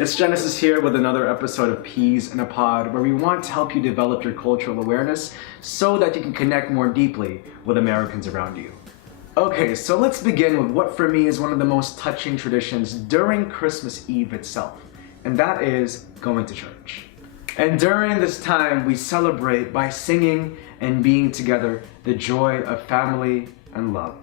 It's Genesis here with another episode of Peas in a Pod, where we want to help you develop your cultural awareness so that you can connect more deeply with Americans around you. Okay, so let's begin with what for me is one of the most touching traditions during Christmas Eve itself, and that is going to church. And during this time, we celebrate by singing and being together the joy of family and love.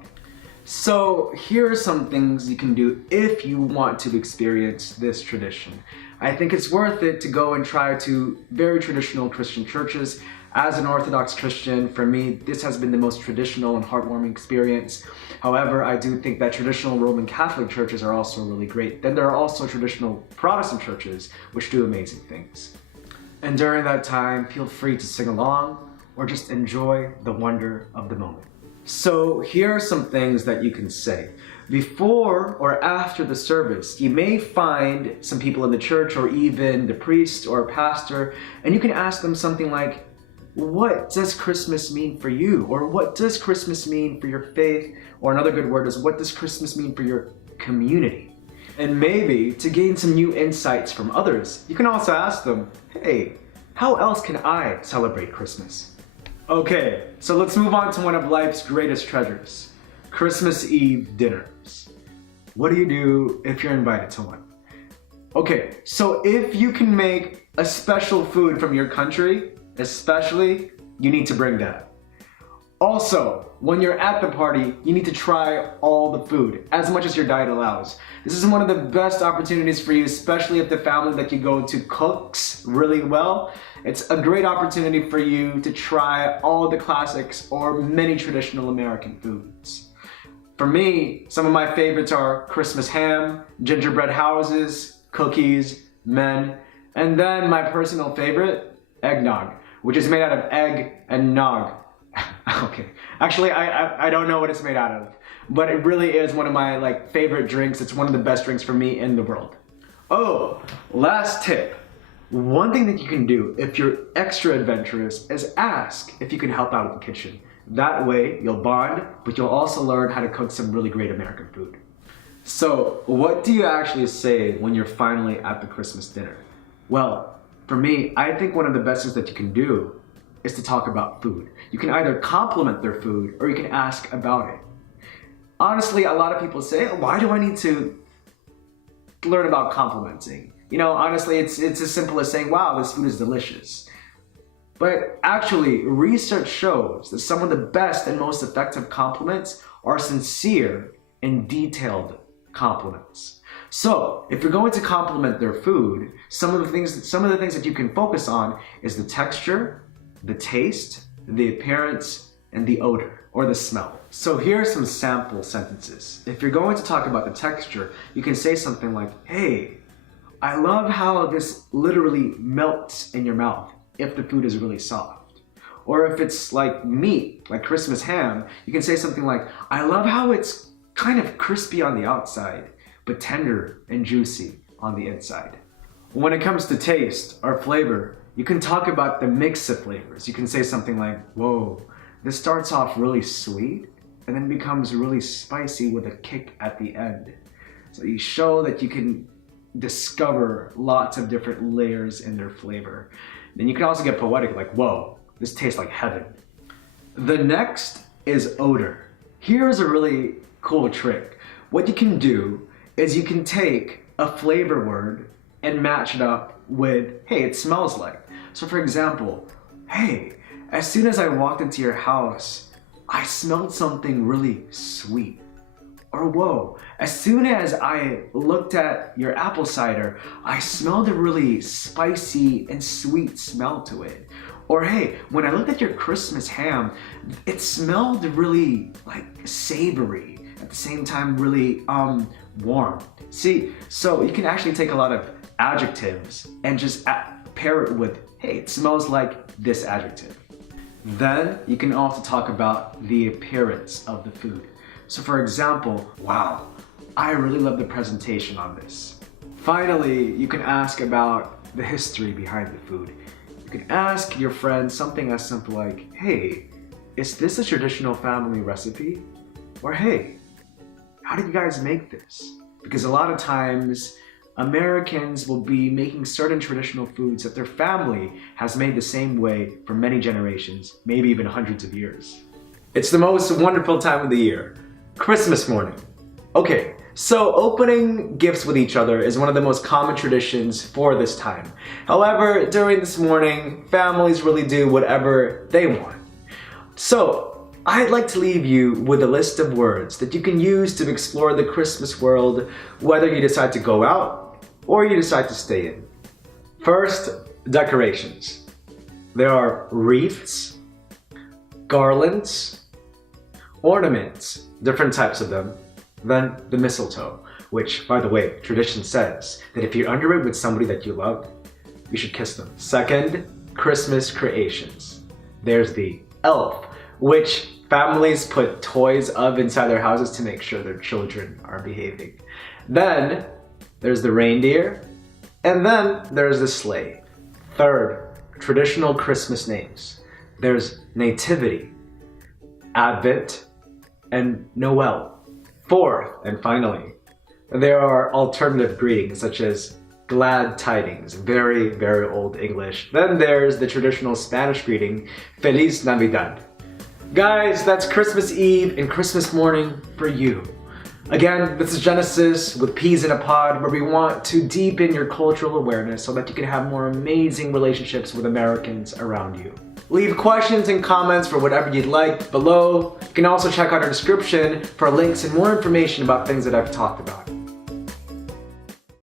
So here are some things you can do if you want to experience this tradition. I think it's worth it to go and try to very traditional Christian churches. As an Orthodox Christian, for me, this has been the most traditional and heartwarming experience. However, I do think that traditional Roman Catholic churches are also really great. Then there are also traditional Protestant churches, which do amazing things. And during that time, feel free to sing along or just enjoy the wonder of the moment. So here are some things that you can say. Before or after the service, you may find some people in the church or even the priest or pastor, and you can ask them something like, what does Christmas mean for you? Or what does Christmas mean for your faith? Or another good word is, what does Christmas mean for your community? And maybe to gain some new insights from others, you can also ask them, hey, how else can I celebrate Christmas? Okay, so let's move on to one of life's greatest treasures, Christmas Eve dinners. What do you do if you're invited to one? Okay, so if you can make a special food from your country, especially, you need to bring that. Also, when you're at the party, you need to try all the food, as much as your diet allows. This is one of the best opportunities for you, especially if the family that you go to cooks really well. It's a great opportunity for you to try all the classics or many traditional American foods. For me, some of my favorites are Christmas ham, gingerbread houses, cookies, men, and then my personal favorite, eggnog, which is made out of egg and nog. Okay, actually I don't know what it's made out of, but it really is one of my favorite drinks. It's one of the best drinks for me in the world. Oh, last tip. One thing that you can do if you're extra adventurous is ask if you can help out in the kitchen. That way you'll bond, but you'll also learn how to cook some really great American food. So what do you actually say when you're finally at the Christmas dinner? Well, for me, I think one of the best things that you can do is to talk about food. You can either compliment their food or you can ask about it. Honestly, a lot of people say, why do I need to learn about complimenting? You know, honestly, it's as simple as saying, wow, this food is delicious. But actually, research shows that some of the best and most effective compliments are sincere and detailed compliments. So, if you're going to compliment their food, some of the things that you can focus on is the texture, the taste, the appearance, and the odor, or the smell. So here are some sample sentences. If you're going to talk about the texture, you can say something like, hey, I love how this literally melts in your mouth if the food is really soft. Or if it's like meat, like Christmas ham, you can say something like, I love how it's kind of crispy on the outside, but tender and juicy on the inside. When it comes to taste or flavor, you can talk about the mix of flavors. You can say something like, whoa, this starts off really sweet and then becomes really spicy with a kick at the end. So you show that you can discover lots of different layers in their flavor. Then you can also get poetic, like, whoa, this tastes like heaven. The next is odor. Here's a really cool trick. What you can do is you can take a flavor word and match it up with, hey, it smells like. So for example, hey, as soon as I walked into your house, I smelled something really sweet. Or whoa, as soon as I looked at your apple cider, I smelled a really spicy and sweet smell to it. Or hey, when I looked at your Christmas ham, it smelled really savory, at the same time really warm. See, so you can actually take a lot of adjectives and just pair it with, hey, it smells like this adjective. Then you can also talk about the appearance of the food. So for example, wow, I really love the presentation on this. Finally, you can ask about the history behind the food. You can ask your friend something as simple like, hey, is this a traditional family recipe? Or hey, how did you guys make this? Because a lot of times Americans will be making certain traditional foods that their family has made the same way for many generations, maybe even hundreds of years. It's the most wonderful time of the year, Christmas morning. Okay, so opening gifts with each other is one of the most common traditions for this time. However, during this morning, families really do whatever they want. So, I'd like to leave you with a list of words that you can use to explore the Christmas world, whether you decide to go out or you decide to stay in. First, decorations. There are wreaths, garlands, ornaments, different types of them, then the mistletoe, which, by the way, tradition says that if you're under it with somebody that you love, you should kiss them. Second, Christmas creations. There's the elf, which families put toys of inside their houses to make sure their children are behaving. Then there's the reindeer, and then there's the sleigh. Third, traditional Christmas names. There's Nativity, Advent, and Noel. Fourth, and finally, there are alternative greetings such as glad tidings, very, very old English. Then there's the traditional Spanish greeting, Feliz Navidad. Guys, that's Christmas Eve and Christmas morning for you. Again, this is Genesis with Peas in a Pod, where we want to deepen your cultural awareness so that you can have more amazing relationships with Americans around you. Leave questions and comments for whatever you'd like below. You can also check out our description for links and more information about things that I've talked about.